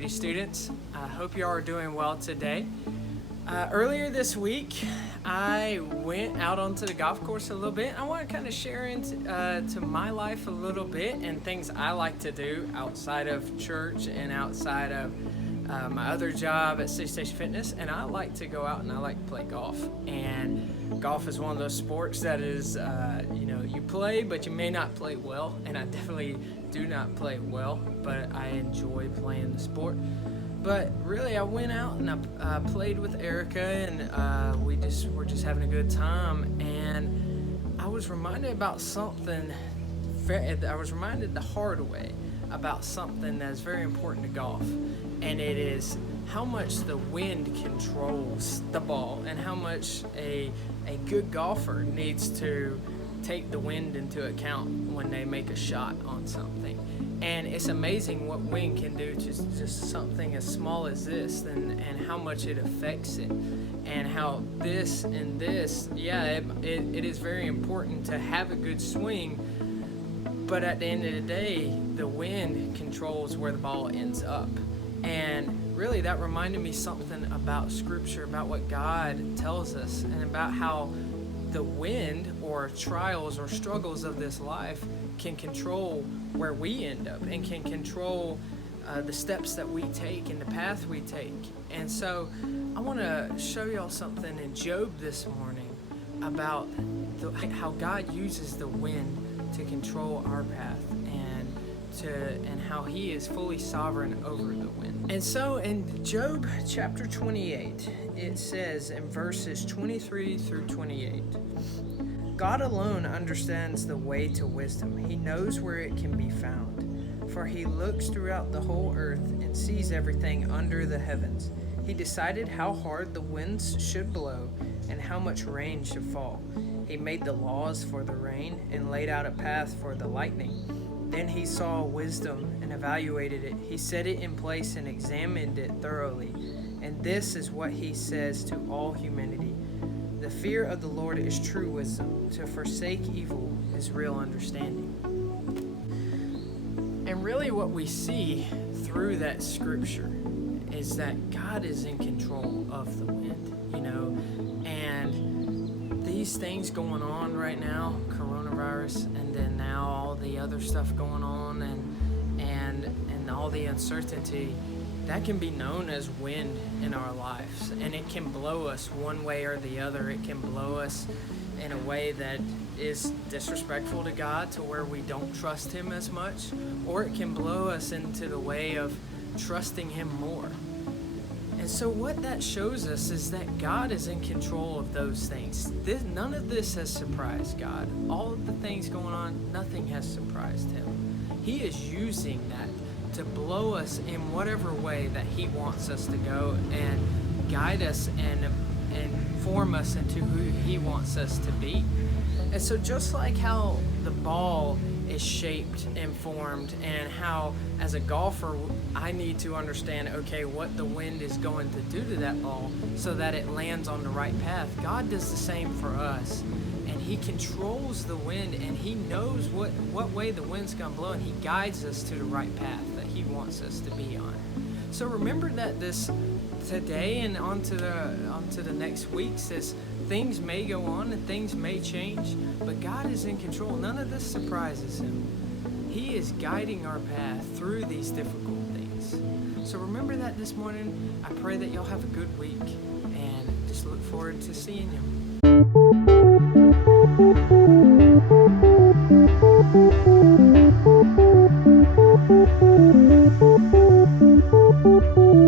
180 students. I hope you all are doing well today. Earlier this week, I went out onto the golf course a little bit. I want to kind of share into to my life a little bit and things I like to do outside of church and outside of my other job at City Station Fitness. And I like to go out and I like to play golf. And golf is one of those sports that is, you play, but you may not play well. And I definitely do not play well, but I enjoy playing the sport. But really, I went out and I played with Erica, and we're just having a good time. And I was reminded about something. I was reminded the hard way about something that's very important to golf, and it is how much the wind controls the ball, and how much a good golfer needs to take the wind into account when they make a shot on something. And it's amazing what wind can do to just something as small as this, and how much it affects it, and how this and this, it is very important to have a good swing, but at the end of the day, the wind controls where the ball ends up. And really, that reminded me something about Scripture, about what God tells us, and about how the wind or trials or struggles of this life can control where we end up, and can control the steps that we take and the path we take. And so I want to show y'all something in Job this morning about how God uses the wind to control our path, and how he is fully sovereign over the wind. And so in Job chapter 28, it says in verses 23 through 28, God alone understands the way to wisdom. He knows where it can be found. For he looks throughout the whole earth and sees everything under the heavens. He decided how hard the winds should blow and how much rain should fall. He made the laws for the rain and laid out a path for the lightning. Then he saw wisdom and evaluated it. He set it in place and examined it thoroughly. And this is what he says to all humanity. The fear of the Lord is true wisdom. To forsake evil is real understanding. And really what we see through that scripture is that God is in control of the wind, and these things going on right now, coronavirus, and then now all the other stuff going on, and all the uncertainty, that can be known as wind in our lives, and it can blow us one way or the other. It can blow us in a way that is disrespectful to God, to where we don't trust him as much, or it can blow us into the way of trusting him more. And so what that shows us is that God is in control of those things. None of this has surprised God. All of the things going on, nothing has surprised him. He is using that to blow us in whatever way that he wants us to go, and guide us and form us into who he wants us to be. And so just like how the ball is shaped and formed, and how as a golfer I need to understand, okay, what the wind is going to do to that ball so that it lands on the right path, God does the same for us. And he controls the wind, and he knows what way the wind's going to blow, and he guides us to the right path that he wants us to be on. So remember that this today and onto the next weeks, this things may go on and things may change, but God is in control. None of this surprises him. He is guiding our path through these difficult things. So remember that this morning. I pray that y'all have a good week, and just look forward to seeing you.